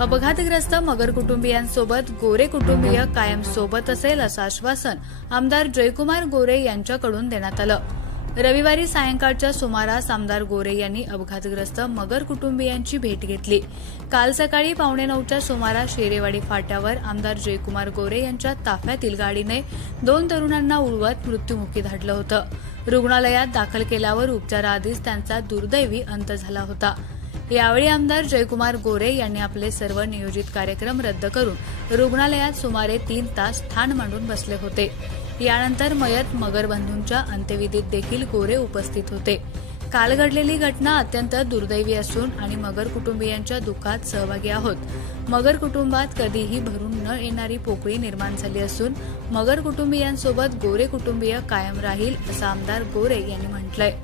अपघातग्रस्त मगर कुटुंबियांसोबत गोरे कुटुंबीय कायम सोबत असेल असं आश्वासन आमदार जयकुमार गोरे यांच्याकडून देण्यात आलं। रविवारी सायंकाळच्या सुमारास आमदार गोरे यांनी अपघातग्रस्त मगर कुटुंबियांची भेट घेतली। काल सकाळी 8:45च्या सुमारास शेरेवाडी फाट्यावर आमदार जयकुमार गोरे यांच्या ताफ्यातील गाडीने 2 तरुणांना उडवत मृत्युमुखी धाडलं होतं। रुग्णालयात दाखल केल्यावर उपचाराआधीच त्यांचा दुर्दैवी अंत झाला होता। यावेळी आमदार जयकुमार गोरे यांनी आपले सर्व नियोजित कार्यक्रम रद्द करून रुग्णालयात सुमारे 3 तास ठाण मांडून बसले होते। यानंतर मयत मगर बंधूंच्या अंत्यविधीत देखील गोरे उपस्थित होते। काल घडलेली घटना अत्यंत दुर्दैवी असून आणि मगर कुटुंबियांच्या दुःखात सहभागी आहोत। मगर कुटुंबात कधीही भरून न येणारी पोकळी निर्माण झाली असून मगर कुटुंबियांसोबत गोरे कुटुंबीय कायम राहील असं आमदार गोरे यांनी म्हटलंय।